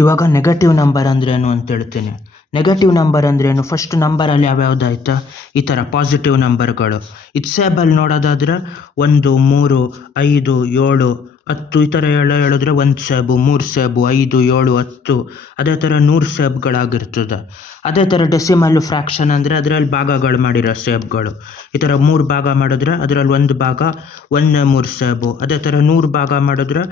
ಇವಾಗ negative number ಅಂದ್ರೇನು ಅಂತ ಹೇಳ್ತೀನಿ. ನೆಗೆಟಿವ್ ನಂಬರ್ ಅಂದ್ರೇನು, ಫಸ್ಟ್ ನಂಬರಲ್ಲಿ ಯಾವ್ಯಾವ್ದು ಆಯ್ತಾ, ಈ ಥರ ಪಾಸಿಟಿವ್ ನಂಬರ್ಗಳು. ಇದು ಸೇಬಲ್ಲಿ ನೋಡೋದಾದ್ರೆ 1, 3, 5, 7, 10 ಈ ಥರ ಹೇಳಿದ್ರೆ 1 ಸೇಬು, 3 ಸೇಬು, 5, 7, 10 ಅದೇ ಥರ 100 ಸೇಬ್ಗಳಾಗಿರ್ತದೆ. ಅದೇ ಥರ ಡೆಸಿಮಲ್ಲು ಫ್ರ್ಯಾಕ್ಷನ್ ಅಂದರೆ ಅದರಲ್ಲಿ ಭಾಗಗಳು ಮಾಡಿರೋ ಸೇಬ್ಗಳು. ಈ ಥರ 3 ಭಾಗ ಮಾಡಿದ್ರೆ ಅದರಲ್ಲಿ 1 ಭಾಗ 1/3 ಸೇಬು. ಅದೇ ಥರ 100 ಭಾಗ ಮಾಡಿದ್ರೆ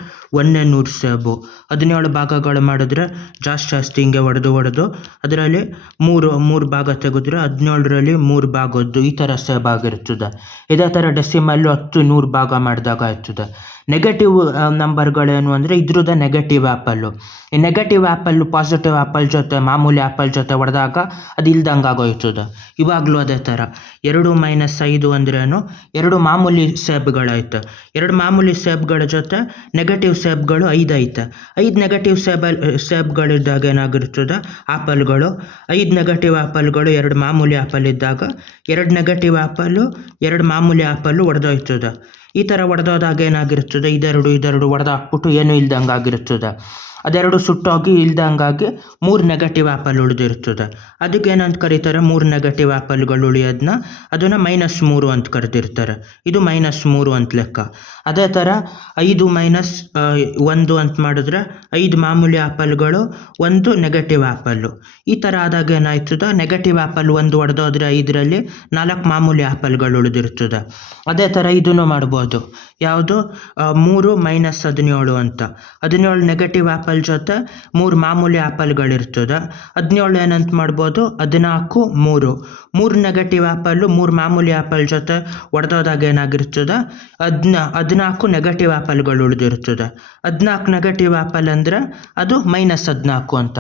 1/100 ಸೇಬು. 17 ಭಾಗಗಳು ಮಾಡಿದ್ರೆ ಜಾಸ್ತಿ ಹಿಂಗೆ ಹೊಡೆದು ಅದರಲ್ಲಿ 3 ಭಾಗ ತೆಗೆದ್ರೆ 17ರಲ್ಲಿ 3 ಭಾಗದ್ದು ಈ ಥರ ಸೇಬಾಗಿರ್ತದೆ. ಇದೇ ಥರ ಡೆಸಿಮಲ್ಲು 10, 100 ಭಾಗ ಮಾಡಿದಾಗ ಆಯ್ತದೆ. ನೆಗೆಟಿವ್ ನಂಬರ್ಗಳೇನು ಅಂದರೆ ಇದ್ರದ್ದು ನೆಗೆಟಿವ್ ಆ್ಯಪಲ್ಲು. ಈ ನೆಗೆಟಿವ್ ಆ್ಯಪಲ್ಲು ಪಾಸಿಟಿವ್ ಆ್ಯಪಲ್ ಜೊತೆ ಮಾಮೂಲಿ ಆ್ಯಪಲ್ ಜೊತೆ ಹೊಡೆದಾಗ ಅದು ಇಲ್ದಂಗೆ ಆಗೋಯ್ತದೆ. ಇವಾಗಲೂ ಅದೇ ಥರ 2 - 5 ಅಂದ್ರೇನು, 2 ಮಾಮೂಲಿ ಸೇಬ್ಗಳೈತೆ. 2 ಮಾಮೂಲಿ ಸೇಬ್ಗಳ ಜೊತೆ ನೆಗೆಟಿವ್ ಸೇಬ್ಗಳು 5 ಐತೆ. 5 ನೆಗೆಟಿವ್ ಸೇಬ್ಗಳಿದ್ದಾಗ ಏನಾಗಿರ್ತದೆ, ಆ್ಯಪಲ್ಗಳು 5 ನೆಗೆಟಿವ್ ಆ್ಯಪಲ್ಗಳು 2 ಮಾಮೂಲಿ ಆ್ಯಪಲ್ ಇದ್ದಾಗ 2 ನೆಗೆಟಿವ್ ಆ್ಯಪಲ್ಲು 2 ಮಾಮೂಲಿ ಆ್ಯಪಲ್ಲು ಹೊಡೆದೋಯ್ತದೆ. ಈ ಥರ ಹೊಡೆದೋದಾಗ ಏನಾಗಿರ್ತದೆ, ಇದೆರಡು ಹೊಡೆದಾಕ್ಬಿಟ್ಟು ಏನೂ ಇಲ್ದಂಗೆ ಆಗಿರ್ತದೆ. ಅದೆರಡು ಸುಟ್ಟೋಗಿ ಇಲ್ದಂಗಾಗಿ 3 ನೆಗೆಟಿವ್ ಆ್ಯಪಲ್ ಉಳಿದಿರ್ತದೆ. ಅದಕ್ಕೆ ಏನಂತ ಕರೀತಾರೆ, 3 ನೆಗೆಟಿವ್ ಆ್ಯಪಲ್ಗಳು ಉಳಿಯೋದನ್ನ ಅದನ್ನು -3 ಅಂತ ಕರೆದಿರ್ತಾರೆ. ಇದು -3 ಅಂತ ಲೆಕ್ಕ. ಅದೇ ಥರ 5 - 1 ಅಂತ ಮಾಡಿದ್ರೆ 5 ಮಾಮೂಲಿ ಆ್ಯಪಲ್ಗಳು 1 ನೆಗೆಟಿವ್ ಆ್ಯಪಲ್ಲು. ಈ ಥರ ಆದಾಗ ಏನಾಯ್ತದೆ, ನೆಗೆಟಿವ್ ಆ್ಯಪಲ್ 1 ಹೊಡೆದೋದ್ರೆ 5ರಲ್ಲಿ 4 ಮಾಮೂಲಿ ಆ್ಯಪಲ್ಗಳು ಉಳಿದಿರ್ತದೆ. ಅದೇ ಥರ ಇದನ್ನು ಮಾಡ್ಬೋದು. ಯಾವುದು 3 - 17 ಅಂತ. 17 ನೆಗೆಟಿವ್ ಆ್ಯಪಲ್ ಜೊತೆ 3 ಮಾಮೂಲಿ ಆ್ಯಪಲ್ಗಳಿರ್ತದೆ. 17 ಏನಂತ ಮಾಡ್ಬೋದು, 14, 3. 3 ನೆಗೆಟಿವ್ ಆ್ಯಪಲ್ಲು 3 ಮಾಮೂಲಿ ಆ್ಯಪಲ್ ಜೊತೆ ಹೊಡೆದೋದಾಗ ಏನಾಗಿರ್ತದೆ, 14 ನೆಗೆಟಿವ್ ಆ್ಯಪಲ್ಗಳು ಉಳಿದಿರ್ತದೆ. 14 ನೆಗೆಟಿವ್ ಆ್ಯಪಲ್ ಅಂದರೆ ಅದು -14 ಅಂತ.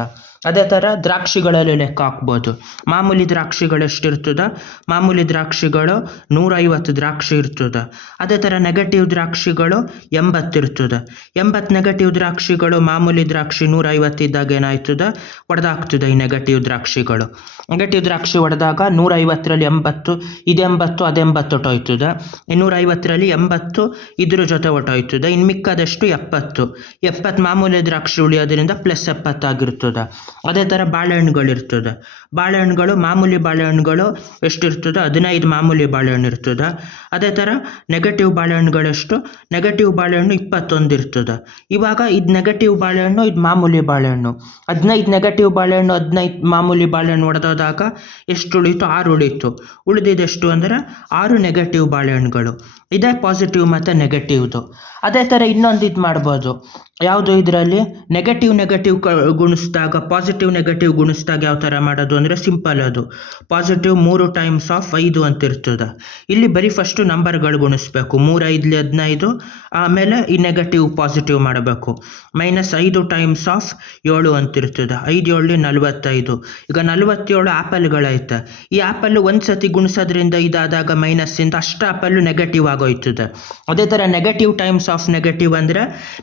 ಅದೇ ಥರ ದ್ರಾಕ್ಷಿಗಳಲ್ಲಿ ಲೆಕ್ಕ ಹಾಕ್ಬೋದು. ಮಾಮೂಲಿ ದ್ರಾಕ್ಷಿಗಳು ಎಷ್ಟಿರ್ತದೆ, ಮಾಮೂಲಿ ದ್ರಾಕ್ಷಿಗಳು 150 ದ್ರಾಕ್ಷಿ ಇರ್ತದೆ. ಅದೇ ಥರ ನೆಗೆಟಿವ್ ದ್ರಾಕ್ಷಿಗಳು 80 ಇರ್ತದೆ. 80 ನೆಗೆಟಿವ್ ದ್ರಾಕ್ಷಿಗಳು ಮಾಮೂಲಿ ದ್ರಾಕ್ಷಿ 150 ಇದ್ದಾಗ ಏನಾಯ್ತದೆ, ಹೊಡೆದಾಗ್ತದೆ ಈ ನೆಗೆಟಿವ್ ದ್ರಾಕ್ಷಿಗಳು. ನೆಗೆಟಿವ್ ದ್ರಾಕ್ಷಿ ಹೊಡೆದಾಗ 150ರಲ್ಲಿ 80, ಇದು 80 ಅದು 80 ಹೊಟ್ಟೋಯ್ತದೆ. 250ರಲ್ಲಿ 80 ಇದ್ರ ಜೊತೆ ಹೊಟ್ಟೋಯ್ತದೆ. ಇನ್ನು ಮಿಕ್ಕದಷ್ಟು 70 ಮಾಮೂಲಿ ದ್ರಾಕ್ಷಿ ಉಳಿಯೋದ್ರಿಂದ +70 ಆಗಿರ್ತದೆ. ಅದೇ ಥರ ಬಾಳೆಹಣ್ಣುಗಳಿರ್ತದೆ. ಬಾಳೆಹಣ್ಣುಗಳು ಮಾಮೂಲಿ ಬಾಳೆಹಣ್ಣುಗಳು ಎಷ್ಟಿರ್ತದೆ, 15 ಮಾಮೂಲಿ ಬಾಳೆಹಣ್ಣು ಇರ್ತದೆ. ಅದೇ ಥರ ನೆಗೆಟಿವ್ ಬಾಳೆಹಣ್ಣುಗಳೆಷ್ಟು, ನೆಗೆಟಿವ್ ಬಾಳೆಹಣ್ಣು 21 ಇರ್ತದೆ. ಇವಾಗ ಇದು ನೆಗೆಟಿವ್ ಬಾಳೆಹಣ್ಣು, ಇದು ಮಾಮೂಲಿ ಬಾಳೆಹಣ್ಣು. 15 ನೆಗೆಟಿವ್ ಬಾಳೆಹಣ್ಣು 15 ಮಾಮೂಲಿ ಬಾಳೆಹಣ್ಣು ಹೊಡೆದೋದಾಗ ಎಷ್ಟು ಉಳೀತು, 6 ಉಳೀತು. ಉಳಿದಿದ್ದೆಷ್ಟು ಅಂದರೆ 6 ನೆಗೆಟಿವ್ ಬಾಳೆಹಣ್ಣುಗಳು. ಇದೇ ಪಾಸಿಟಿವ್ ಮತ್ತು ನೆಗೆಟಿವ್ದು. ಅದೇ ಥರ ಇನ್ನೊಂದು ಇದು ಮಾಡ್ಬೋದು. ಯಾವುದು ಇದರಲ್ಲಿ ನೆಗೆಟಿವ್ ಗುಣಿಸಿದಾಗ ಪಾಸಿಟಿವ್ ನೆಗೆಟಿವ್ ಗುಣಿಸಿದಾಗ ಯಾವ ಥರ ಮಾಡೋದು ಅಂದರೆ ಸಿಂಪಲ್. ಅದು ಪಾಸಿಟಿವ್ 3 × 5 ಅಂತ ಇರ್ತದೆ. ಇಲ್ಲಿ ಬರೀ ಫಸ್ಟು ನಂಬರ್ಗಳು ಗುಣಿಸ್ಬೇಕು. 3 × 5 = 15. ಆಮೇಲೆ ಈ ನೆಗೆಟಿವ್ ಪಾಸಿಟಿವ್ ಮಾಡಬೇಕು. -5 × 7 ಅಂತ ಇರ್ತದೆ. 5 × 7 = 45. ಈಗ 47 ಆ್ಯಪಲ್ಗಳೈತೆ. ಈ ಆ್ಯಪಲ್ಲು ಒಂದು ಸತಿ ಗುಣಿಸೋದ್ರಿಂದ ಇದಾದಾಗ ಮೈನಸ್ಸಿಂದ ಅಷ್ಟು ಆ್ಯಪಲ್ಲು ನೆಗೆಟಿವ್ ಆಗೋಯ್ತದೆ. ಅದೇ ಥರ ನೆಗೆಟಿವ್ × ನೆಗೆಟಿವ್ ಅಂದರೆ,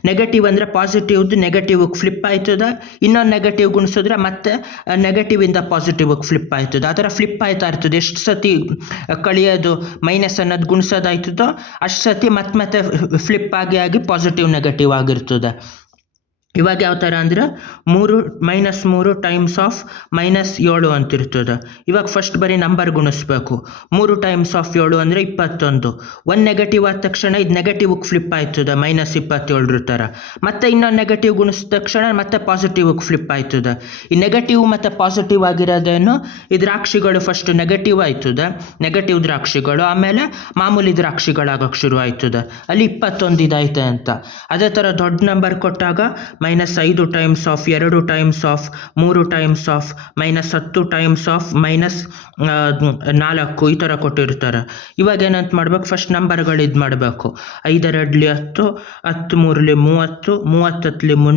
ನೆಗೆಟಿವ್ ಅಂದರೆ ಪಾಸಿಟಿವ್ದು ನೆಗೆಟಿವ್ಗೆ ಫ್ಲಿಪ್ ಆಯ್ತದೆ. ಇನ್ನೊಂದು ನೆಗೆಟಿವ್ ಗುಣಿಸಿದ್ರೆ ಮತ್ತೆ ನೆಗೆಟಿವಿಂದ ಪಾಸಿಟಿವ್ಗೆ ಫ್ಲಿಪ್ ಆಯ್ತದೆ. ಆ ಥರ ಫ್ಲಿಪ್ ಆಯ್ತಾ ಇರ್ತದೆ. ಎಷ್ಟು ಸತಿ ಕಳಿಯೋದು ಮೈನಸ್ ಅನ್ನೋದು ಗುಣಿಸೋದಾಯ್ತದೋ ಅಷ್ಟು ಸತಿ ಮತ್ತೆ ಫ್ಲಿಪ್ ಆಗಿ ಪಾಸಿಟಿವ್ ನೆಗೆಟಿವ್ ಆಗಿರ್ತದೆ. ಇವಾಗ ಯಾವ ಥರ ಅಂದರೆ -3 × -7 ಅಂತಿರ್ತದೆ. ಇವಾಗ ಫಸ್ಟ್ ಬರೀ ನಂಬರ್ ಗುಣಿಸ್ಬೇಕು. 3 × 7 ಅಂದರೆ 21. 1 ನೆಗೆಟಿವ್ ಆದ ತಕ್ಷಣ ಇದು ನೆಗೆಟಿವ್ಗೆ ಫ್ಲಿಪ್ ಆಯ್ತದೆ, -27 ಥರ. ಮತ್ತೆ ಇನ್ನೊಂದು ನೆಗೆಟಿವ್ ಗುಣಿಸಿದ ತಕ್ಷಣ ಮತ್ತೆ ಪಾಸಿಟಿವ್ಗೆ ಫ್ಲಿಪ್ ಆಯ್ತದೆ. ಈ ನೆಗೆಟಿವ್ ಮತ್ತು ಪಾಸಿಟಿವ್ ಆಗಿರೋದೇನು, ಈ ದ್ರಾಕ್ಷಿಗಳು ಫಸ್ಟ್ ನೆಗೆಟಿವ್ ಆಯ್ತದೆ, ನೆಗೆಟಿವ್ ದ್ರಾಕ್ಷಿಗಳು. ಆಮೇಲೆ ಮಾಮೂಲಿ ದ್ರಾಕ್ಷಿಗಳಾಗಕ್ಕೆ ಶುರು ಆಯ್ತದೆ. ಅಲ್ಲಿ 21 ಇದಾಯ್ತೆ ಅಂತ. ಅದೇ ಥರ ದೊಡ್ಡ ನಂಬರ್ ಕೊಟ್ಟಾಗ -5 × 2 × 3 × -4 ಈ ಥರ ಕೊಟ್ಟಿರ್ತಾರೆ. ಇವಾಗ ಏನಂತ ಮಾಡ್ಬೇಕು, ಫಸ್ಟ್ ನಂಬರ್ಗಳು ಇದು ಮಾಡಬೇಕು. 5 × 2 = 10, 10 × 3 = 30, 30 × 3 =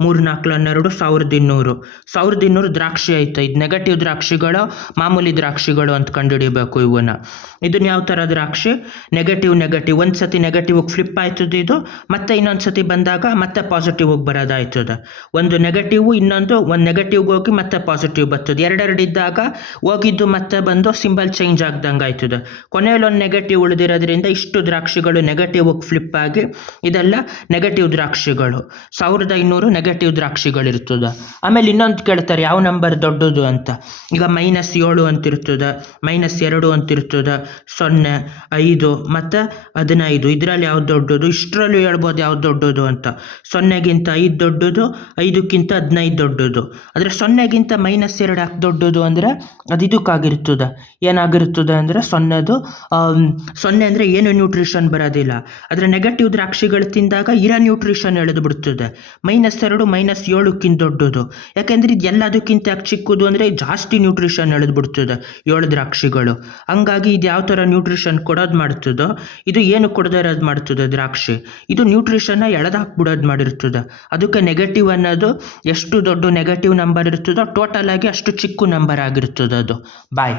3 × 4 = 1200. 1200 ದ್ರಾಕ್ಷಿ ಐತೆ. ಇದು ನೆಗೆಟಿವ್ ದ್ರಾಕ್ಷಿಗಳು ಮಾಮೂಲಿ ದ್ರಾಕ್ಷಿಗಳು ಅಂತ ಕಂಡುಹಿಡಿಬೇಕು ಇವನ್ನ. ಇದನ್ನ ಯಾವ ಥರ ದ್ರಾಕ್ಷಿ, ನೆಗೆಟಿವ್ ಒಂದು ಸತಿ ನೆಗೆಟಿವ್ಗೆ ಫ್ಲಿಪ್ ಆಯ್ತದೆ ಇದು, ಮತ್ತೆ ಇನ್ನೊಂದು ಸತಿ ಬಂದಾಗ ಮತ್ತೆ ಪಾಸಿಟಿವ್ಗೆ ಬರೋದಾಯ್ತದ. ಒಂದು ನೆಗೆಟಿವ್ ಇನ್ನೊಂದು ಒಂದು ನೆಗೆಟಿವ್ಗೆ ಹೋಗಿ ಮತ್ತೆ ಪಾಸಿಟಿವ್ ಬರ್ತದೆ. ಎರಡೆರಡು ಇದ್ದಾಗ ಹೋಗಿದ್ದು ಮತ್ತೆ ಬಂದು ಸಿಂಬಲ್ ಚೇಂಜ್ ಆಗ್ದಂಗೆ ಆಯ್ತದ. ಕೊನೆಯಲ್ಲಿ ಒಂದು ನೆಗೆಟಿವ್ ಉಳಿದಿರೋದ್ರಿಂದ ಇಷ್ಟು ದ್ರಾಕ್ಷಿಗಳು ನೆಗೆಟಿವ್ ಫ್ಲಿಪ್ ಆಗಿ ಇದೆಲ್ಲ ನೆಗೆಟಿವ್ ದ್ರಾಕ್ಷಿಗಳು. 1500 ನೆಗೆಟಿವ್ ದ್ರಾಕ್ಷಿಗಳಿರ್ತದ. ಆಮೇಲೆ ಇನ್ನೊಂದು ಕೇಳ್ತಾರೆ ಯಾವ ನಂಬರ್ ದೊಡ್ಡದು ಅಂತ. ಈಗ -7 ಅಂತಿರ್ತದ, -2 ಅಂತಿರ್ತದ, 0, 5 ಮತ್ತು 15 ಇದರಲ್ಲಿ ಯಾವ್ದು ದೊಡ್ಡದು. ಇಷ್ಟರಲ್ಲೂ ಹೇಳ್ಬೋದು ಯಾವ್ದು ದೊಡ್ಡದು ಅಂತ. 0ಗಿಂತ 5 ದೊಡ್ಡದು, 5ಕ್ಕಿಂತ 15 ದೊಡ್ಡದು. ಆದರೆ 0ಗಿಂತ -2 ಯಾಕೆ ದೊಡ್ಡದು ಅಂದರೆ ಅದು ಇದಕ್ಕಾಗಿರ್ತದೆ. ಏನಾಗಿರ್ತದೆ ಅಂದರೆ 0 ಅಂದರೆ ಏನು ನ್ಯೂಟ್ರಿಷನ್ ಬರೋದಿಲ್ಲ. ಆದರೆ ನೆಗೆಟಿವ್ ದ್ರಾಕ್ಷಿಗಳು ತಿಂದಾಗ ಇರೋ ನ್ಯೂಟ್ರಿಷನ್ ಎಳೆದು ಬಿಡ್ತದೆ. -2 -7ಕ್ಕಿಂತ ದೊಡ್ಡದು. ಯಾಕೆಂದರೆ ಇದು ಎಲ್ಲದಕ್ಕಿಂತ ಯಾಕೆ ಚಿಕ್ಕದು ಅಂದರೆ ಜಾಸ್ತಿ ನ್ಯೂಟ್ರಿಷನ್ ಎಳೆದು ಬಿಡ್ತದೆ 7 ದ್ರಾಕ್ಷಿಗಳು. ಹಂಗಾಗಿ ಇದು ಯಾವ ಥರ ನ್ಯೂಟ್ರಿಷನ್ ಕೊಡೋದು ಮಾಡ್ತದೋ ಇದು ಏನು ಕೊಡದೇ ಇರೋದು ಮಾಡ್ತದೆ ದ್ರಾಕ್ಷಿ. ಇದು ನ್ಯೂಟ್ರಿಷನ್ನ ಎಳೆದಾಕ್ಬಿಡೋದು ಮಾಡಿರ್ತದೆ. ಅದಕ್ಕೆ ನೆಗೆಟಿವ್ ಅನ್ನೋದು ಎಷ್ಟು ದೊಡ್ಡ ನೆಗೆಟಿವ್ ನಂಬರ್ ಇರ್ತದೋ ಟೋಟಲ್ ಆಗಿ ಅಷ್ಟು ಚಿಕ್ಕ ನಂಬರ್ ಆಗಿರ್ತದೆ ಅದು. ಬಾಯ್.